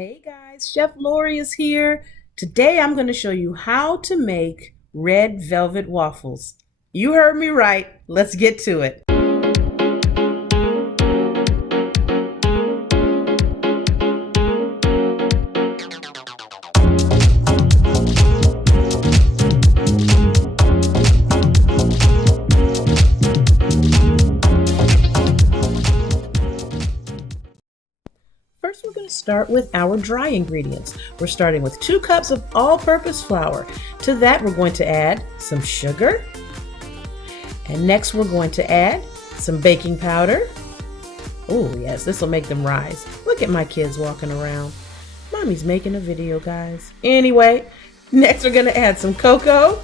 Hey guys, Chef Lorious here. Today I'm going to show you how to make red velvet waffles. You heard me right. Let's get to it. First, we're going to start with our dry ingredients. We're starting with 2 cups of all-purpose flour. To that, we're going to add some sugar. And next, we're going to add some baking powder. Oh, yes, this will make them rise. Look at my kids walking around. Mommy's making a video, guys. Anyway, next we're going to add some cocoa.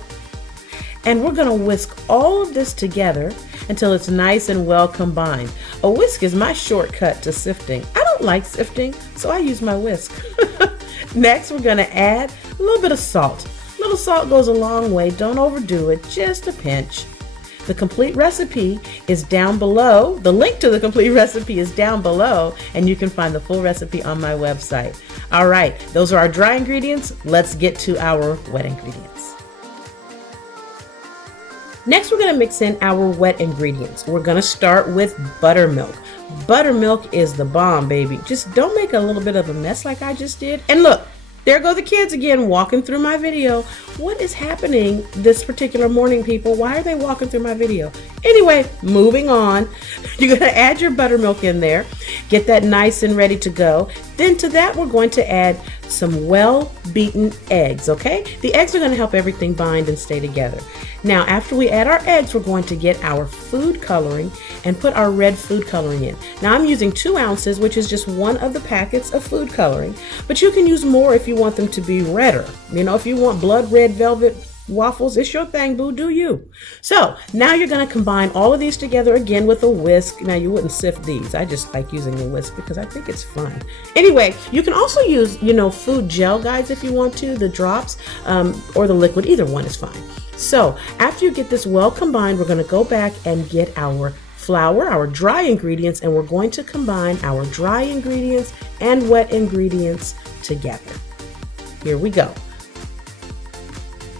And we're going to whisk all of this together until it's nice and well combined. A whisk is my shortcut to sifting. I don't like sifting, so I use my whisk. Next, we're going to add a little bit of salt. A little salt goes a long way. Don't overdo it, just a pinch. The complete recipe is down below. The link to the complete recipe is down below, and you can find the full recipe on my website. All right, those are our dry ingredients. Let's get to our wet ingredients. Next, we're going to mix in our wet ingredients. We're going to start with buttermilk. Buttermilk is the bomb, baby. Just don't make a little bit of a mess like I just did. And look, there go the kids again walking through my video. What is happening this particular morning, people? Why are they walking through my video? Anyway, moving on. You're going to add your buttermilk in there. Get that nice and ready to go. Then to that, we're going to add some well-beaten eggs, okay? The eggs are going to help everything bind and stay together. Now, after we add our eggs, we're going to get our food coloring and put our red food coloring in. Now, I'm using 2 ounces, which is just one of the packets of food coloring, but you can use more if you want them to be redder. You know, if you want blood red velvet waffles, it's your thing, boo, do you. So now you're going to combine all of these together again with a whisk. Now, you wouldn't sift these. I just like using the whisk because I think it's fun. Anyway, you can also use, food gel, guys, if you want to, the drops or the liquid. Either one is fine. So after you get this well combined, we're going to go back and get our flour, our dry ingredients, and we're going to combine our dry ingredients and wet ingredients together. Here we go.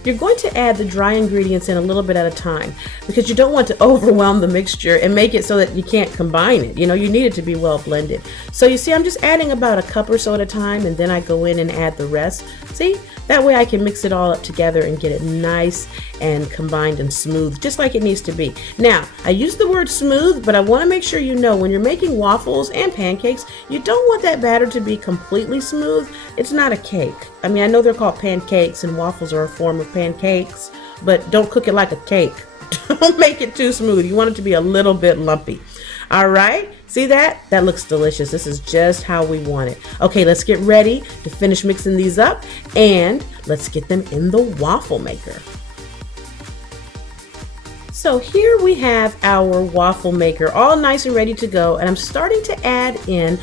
You're going to add the dry ingredients in a little bit at a time because you don't want to overwhelm the mixture and make it so that you can't combine it. You need it to be well blended. So you see, I'm just adding about a cup or so at a time, and then I go in and add the rest. See, that way I can mix it all up together and get it nice and combined and smooth, just like it needs to be. Now, I use the word smooth, but I want to make sure you know when you're making waffles and pancakes, you don't want that batter to be completely smooth. It's not a cake. I mean, I know they're called pancakes and waffles are a form of pancakes, but don't cook it like a cake. Don't make it too smooth. You want it to be a little bit lumpy. All right, see that? That looks delicious. This is just how we want it. Okay, let's get ready to finish mixing these up and let's get them in the waffle maker. So here we have our waffle maker all nice and ready to go, and I'm starting to add in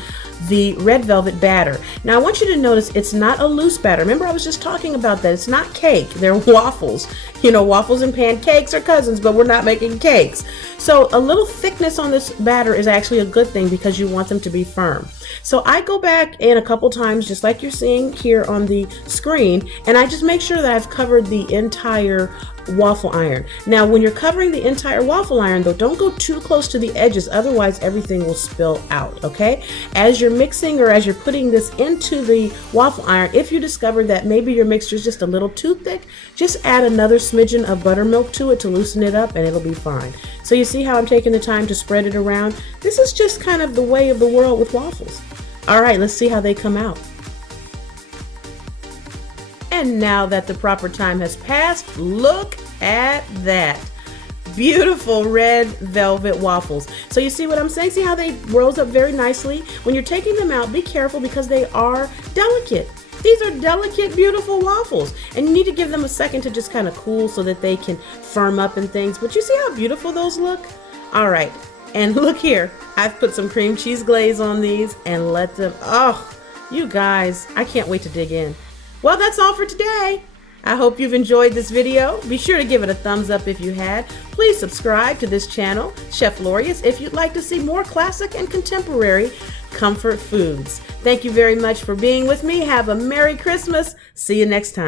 the red velvet batter. Now I want you to notice it's not a loose batter. Remember, I was just talking about that. It's not cake, they're waffles. Waffles and pancakes are cousins, but we're not making cakes. So a little thickness on this batter is actually a good thing because you want them to be firm. So I go back in a couple times, just like you're seeing here on the screen, and I just make sure that I've covered the entire waffle iron. Now, when you're covering the entire waffle iron, though, don't go too close to the edges, otherwise everything will spill out, okay? As you're mixing or as you're putting this into the waffle iron, if you discover that maybe your mixture is just a little too thick, just add another smidgen of buttermilk to it to loosen it up and it'll be fine. So you see how I'm taking the time to spread it around? This is just kind of the way of the world with waffles. All right, let's see how they come out. And now that the proper time has passed, look at that. Beautiful red velvet waffles. So you see what I'm saying? See how they rose up very nicely? When you're taking them out, be careful because they are delicate. These are delicate, beautiful waffles. And you need to give them a second to just kind of cool so that they can firm up and things. But you see how beautiful those look? All right. And look here. I've put some cream cheese glaze on these and let them, oh, you guys, I can't wait to dig in. Well, that's all for today. I hope you've enjoyed this video. Be sure to give it a thumbs up if you had. Please subscribe to this channel, Chef Lorious, if you'd like to see more classic and contemporary comfort foods. Thank you very much for being with me. Have a Merry Christmas. See you next time.